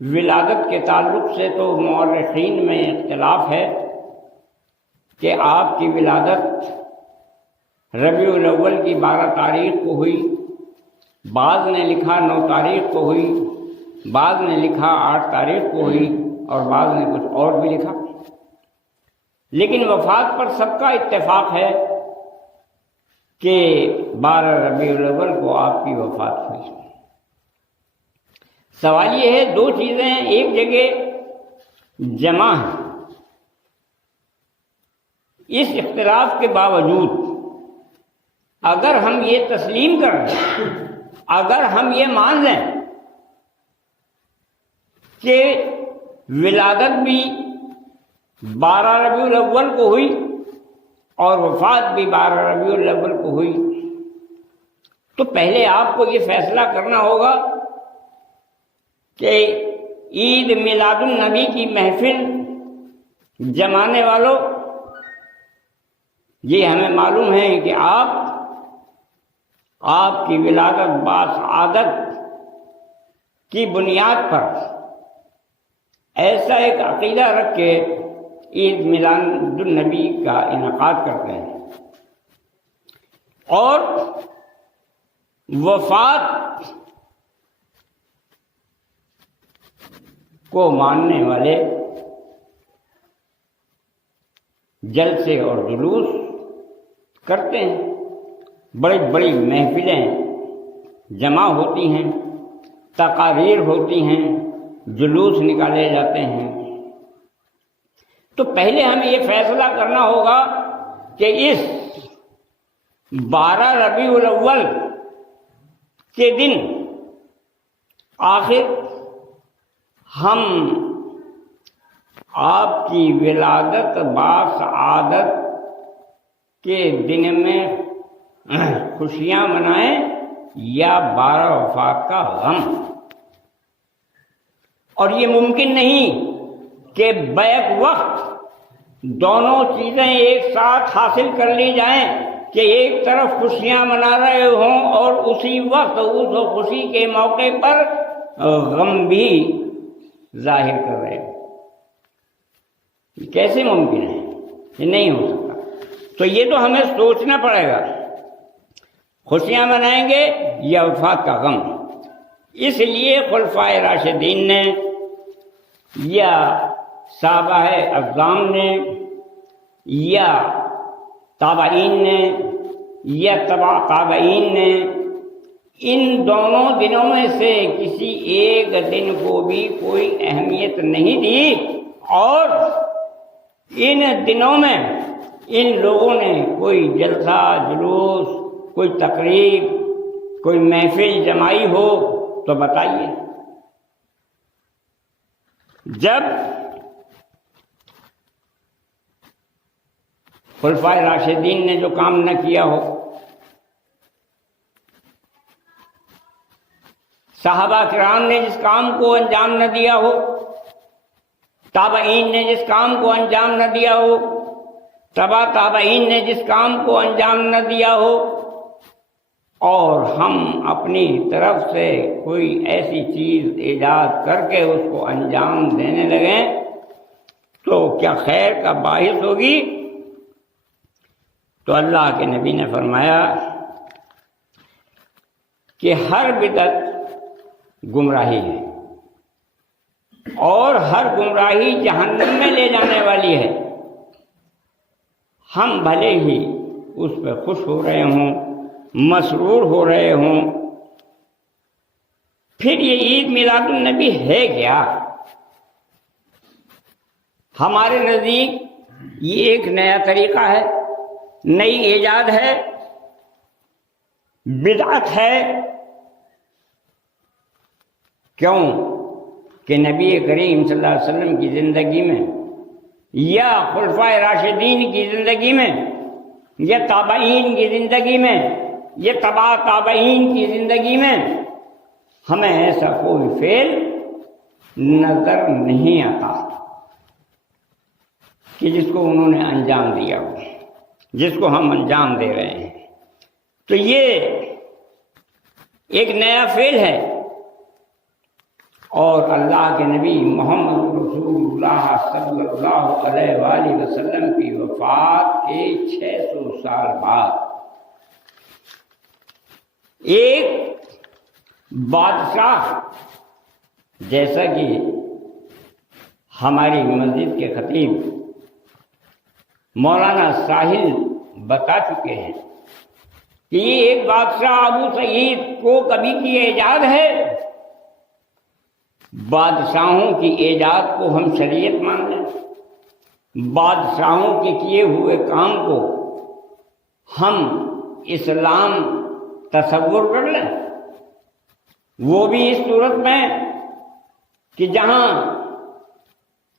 ولادت کے تعلق سے تو مورخین میں اختلاف ہے کہ آپ کی ولادت ربیع الاول کی 12 تاریخ کو ہوئی، بعض نے لکھا 9 تاریخ کو ہوئی، بعض نے لکھا 8 تاریخ کو ہوئی، اور بعض نے کچھ اور بھی لکھا، لیکن وفات پر سب کا اتفاق ہے کہ 12 ربیع الاول کو آپ کی وفات ہوئی۔ سوال یہ ہے، دو چیزیں ایک جگہ جمع ہیں، اس اختلاف کے باوجود اگر ہم یہ تسلیم کر لیں، اگر ہم یہ مان لیں کہ ولادت بھی 12 ربیع الاول کو ہوئی اور وفات بھی 12 ربیع الاول کو ہوئی، تو پہلے آپ کو یہ فیصلہ کرنا ہوگا کہ عید میلاد النبی کی محفل جمانے والوں، یہ ہمیں معلوم ہے کہ آپ کی ولادت باسعادت کی بنیاد پر ایسا ایک عقیدہ رکھ کے عید میلاد النبی کا انعقاد کرتے ہیں، اور وفات کو ماننے والے جلسے اور جلوس کرتے ہیں، بڑی بڑی محفلیں جمع ہوتی ہیں، تقاریر ہوتی ہیں، جلوس نکالے جاتے ہیں۔ تو پہلے ہمیں یہ فیصلہ کرنا ہوگا کہ اس 12 ربیع الاول کے دن آخر ہم آپ کی ولادت باسعادت کے دن میں خوشیاں منائیں یا 12 وفات کا غم۔ اور یہ ممکن نہیں کہ بیک وقت دونوں چیزیں ایک ساتھ حاصل کر لی جائیں، کہ ایک طرف خوشیاں منا رہے ہوں اور اسی وقت اس خوشی کے موقع پر غم بھی ظاہر کر رہے ہوں۔ یہ کیسے ممکن ہے؟ یہ نہیں ہو سکتا۔ تو یہ تو ہمیں سوچنا پڑے گا، خوشیاں منائیں گے یا وفات کا غم۔ اس لیے خلفائے راشدین نے یا صحابہ اعظام نے یا تابعین نے یا تبع تابعین نے ان دونوں دنوں میں سے کسی ایک دن کو بھی کوئی اہمیت نہیں دی، اور ان دنوں میں ان لوگوں نے کوئی جلسہ جلوس، کوئی تقریب، کوئی محفل جمائی ہو تو بتائیے۔ جب خلفائے راشدین نے جو کام نہ کیا ہو، صحابہ کرام نے جس کام کو انجام نہ دیا ہو، تابعین نے جس کام کو انجام نہ دیا ہو، تبع تابعین نے جس کام کو انجام نہ دیا ہو، اور ہم اپنی طرف سے کوئی ایسی چیز ایجاد کر کے اس کو انجام دینے لگیں تو کیا خیر کا باعث ہوگی؟ تو اللہ کے نبی نے فرمایا کہ ہر بدعت گمراہی ہے، اور ہر گمراہی جہنم میں لے جانے والی ہے۔ ہم بھلے ہی اس پہ خوش ہو رہے ہوں، مسرور ہو رہے ہوں، پھر یہ عید میلاد النبی ہے کیا؟ ہمارے نزدیک یہ ایک نیا طریقہ ہے، نئی ایجاد ہے، بدعت ہے۔ کیوں کہ نبی کریم صلی اللہ علیہ وسلم کی زندگی میں یا خلفائے راشدین کی زندگی میں یا تابعین کی زندگی میں یا تبع تابعین کی زندگی میں ہمیں ایسا کوئی فعل نظر نہیں آتا کہ جس کو انہوں نے انجام دیا ہو، جس کو ہم انجام دے رہے ہیں۔ تو یہ ایک نیا فعل ہے، اور اللہ کے نبی محمد رسول اللہ صلی اللہ علیہ وآلہ وسلم کی وفات کے 600 سال بعد ایک بادشاہ، جیسا کہ ہماری مسجد کے خطیب مولانا ساحل بتا چکے ہیں کہ یہ ایک بادشاہ ابو سعید کو کبھی کی ایجاد ہے۔ بادشاہوں کی ایجاد کو ہم شریعت مان لیں، بادشاہوں کے کیے ہوئے کام کو ہم اسلام تصور کر لیں، وہ بھی اس صورت میں کہ جہاں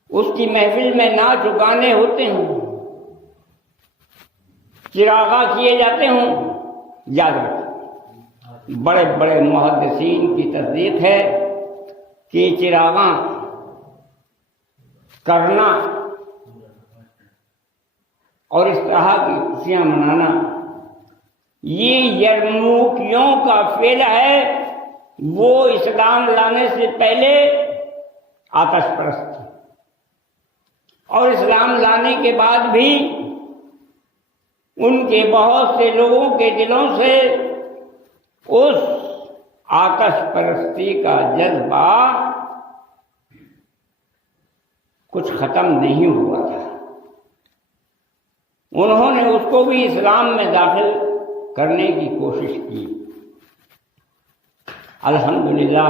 اس کی محفل میں ناچ گانے ہوتے ہیں، چراغاں کیے جاتے ہوں۔ یاد رکھیں، بڑے بڑے محدثین کی تصدیق ہے کہ چراغاں کرنا اور اس طرح کی خوشیاں منانا یہ یرموکیوں کا فعل ہے۔ وہ اسلام لانے سے پہلے آتش پرست تھے، اور اسلام لانے کے بعد بھی ان کے بہت سے لوگوں کے دلوں سے اس آتش پرستی کا جذبہ کچھ ختم نہیں ہوا تھا۔ انہوں نے اس کو بھی اسلام میں داخل کرنے کی کوشش کی۔ الحمدللہ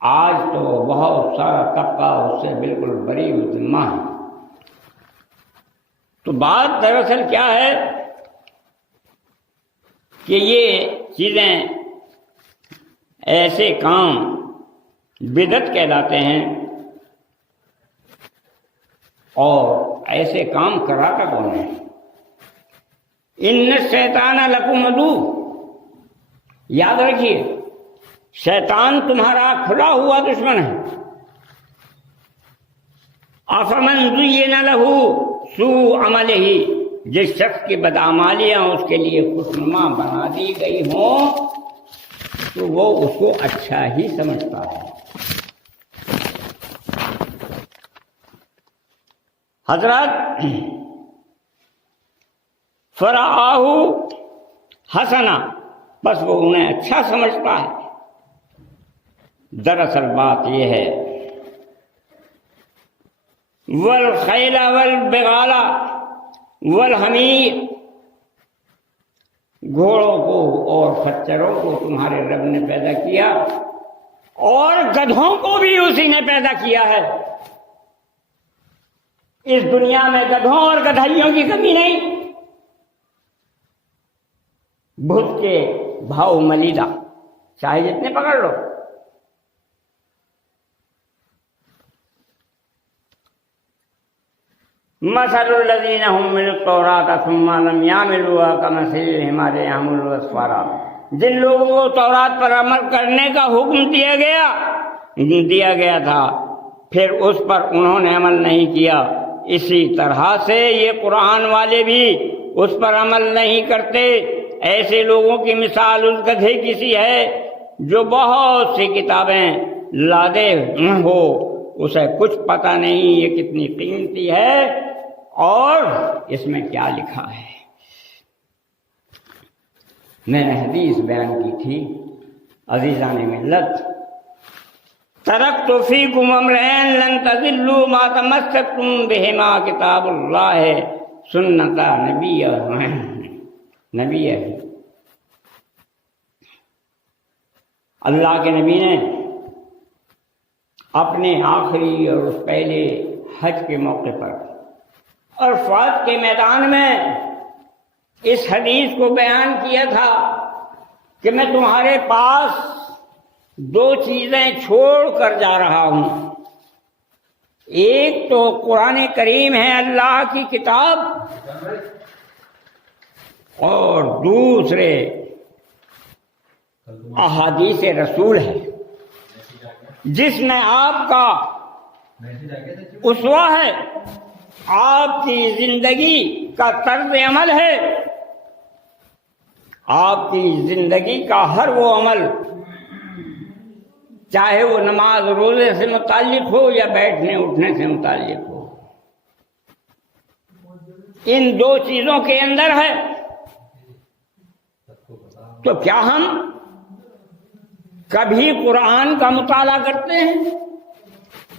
آج تو بہت سارا طبقہ اس سے بالکل بری و ذمہ ہے۔ تو بات دراصل کیا ہے کہ یہ چیزیں، ایسے کام بدعت کہلاتے ہیں، اور ایسے کام کراتا کون ہے؟ ان الشیطان لکم عدو، یاد رکھیے شیطان تمہارا کھلا ہوا دشمن ہے۔ افمن زین لہ سوء عملہ، جس شخص کی بدعمالیاں اس کے لیے خوشنما بنا دی گئی ہوں تو وہ اس کو اچھا ہی سمجھتا ہے۔ حضرات، فرآہ حسنا، بس وہ انہیں اچھا سمجھتا ہے۔ دراصل بات یہ ہے والخیل والبغال والحمیر، گھوڑوں کو اور خچروں کو تمہارے رب نے پیدا کیا، اور گدھوں کو بھی اسی نے پیدا کیا ہے۔ اس دنیا میں گدھوں اور گدھائیوں کی کمی نہیں۔ بھت کے بھاؤ ملیدہ، چاہے جتنے پکڑ لو۔ مثل الذین حملوا التوراۃ ثم لم یحملوها کمثل الحمار یحمل اسفارا، جن لوگوں کو تورات پر عمل کرنے کا حکم دیا گیا تھا پھر اس پر انہوں نے عمل نہیں کیا، اسی طرح سے یہ قرآن والے بھی اس پر عمل نہیں کرتے۔ ایسے لوگوں کی مثال اس گدھے کی سی ہے جو بہت سی کتابیں لادے ہو، اسے کچھ پتہ نہیں یہ کتنی قیمتی ہے اور اس میں کیا لکھا ہے۔ میں نے حدیث بیان کی تھی، عزیزان ملت، ترکت فیکم امرین لن تضلوا ما تمسکتم بہما، کتاب اللہ سنت نبی ہے۔ اللہ کے نبی نے اپنے آخری اور اس پہلے حج کے موقع پر عرفات کے میدان میں اس حدیث کو بیان کیا تھا کہ میں تمہارے پاس دو چیزیں چھوڑ کر جا رہا ہوں، ایک تو قرآن کریم ہے، اللہ کی کتاب، اور دوسرے احادیث رسول ہے جس میں آپ کا اسوہ ہے، آپ کی زندگی کا طرز عمل ہے، آپ کی زندگی کا ہر وہ عمل چاہے وہ نماز روزے سے متعلق ہو یا بیٹھنے اٹھنے سے متعلق ہو، ان دو چیزوں کے اندر ہے۔ تو کیا ہم کبھی قرآن کا مطالعہ کرتے ہیں؟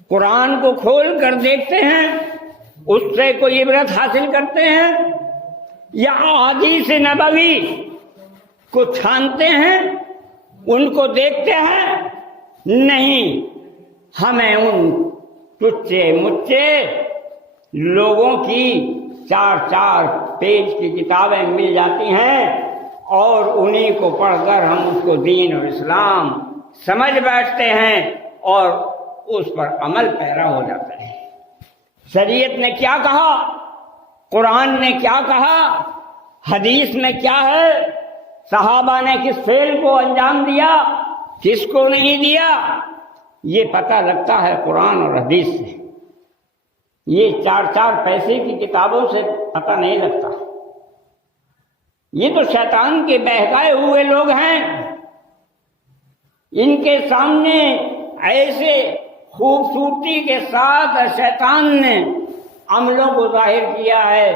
قرآن کو کھول کر دیکھتے ہیں، اس سے کوئی عبرت حاصل کرتے ہیں؟ یا احادیث نبوی کو چھانتے ہیں، ان کو دیکھتے ہیں؟ نہیں، ہمیں ان ٹچے مچے لوگوں کی 4 پیج کی کتابیں مل جاتی ہیں اور انہی کو پڑھ کر ہم اس کو دین اور اسلام سمجھ بیٹھتے ہیں اور اس پر عمل پیرا ہو جاتا ہے۔ شریعت نے کیا کہا، قرآن نے کیا کہا، حدیث میں کیا ہے، صحابہ نے کس فعل کو انجام دیا، کس کو نہیں دیا، یہ پتہ لگتا ہے قرآن اور حدیث سے۔ یہ 4 پیسے کی کتابوں سے پتہ نہیں لگتا۔ یہ تو شیطان کے بہکائے ہوئے لوگ ہیں، ان کے سامنے ایسے خوبصورتی کے ساتھ شیطان نے عملوں کو ظاہر کیا ہے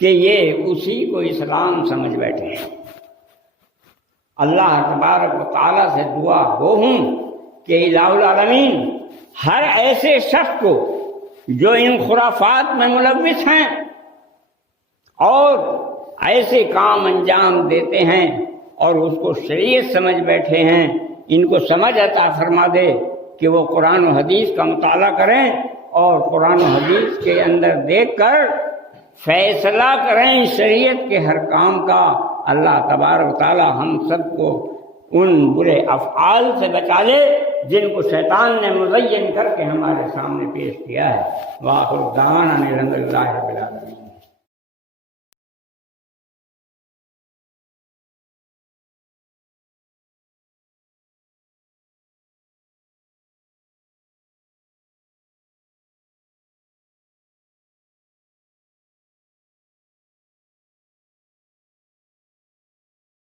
کہ یہ اسی کو اسلام سمجھ بیٹھے ہیں۔ اللہ تبارک و تعالیٰ سے دعا گو ہوں کہ الہ العالمین ہر ایسے شخص کو جو ان خرافات میں ملوث ہیں اور ایسے کام انجام دیتے ہیں اور اس کو شریعت سمجھ بیٹھے ہیں، ان کو سمجھ عطا فرما دے کہ وہ قرآن و حدیث کا مطالعہ کریں اور قرآن و حدیث کے اندر دیکھ کر فیصلہ کریں شریعت کے ہر کام کا۔ اللہ تبارک و تعالی ہم سب کو ان برے افعال سے بچا لے جن کو شیطان نے مزین کر کے ہمارے سامنے پیش کیا ہے۔ وآخر دعوانا ان الحمد للہ رب العالمین۔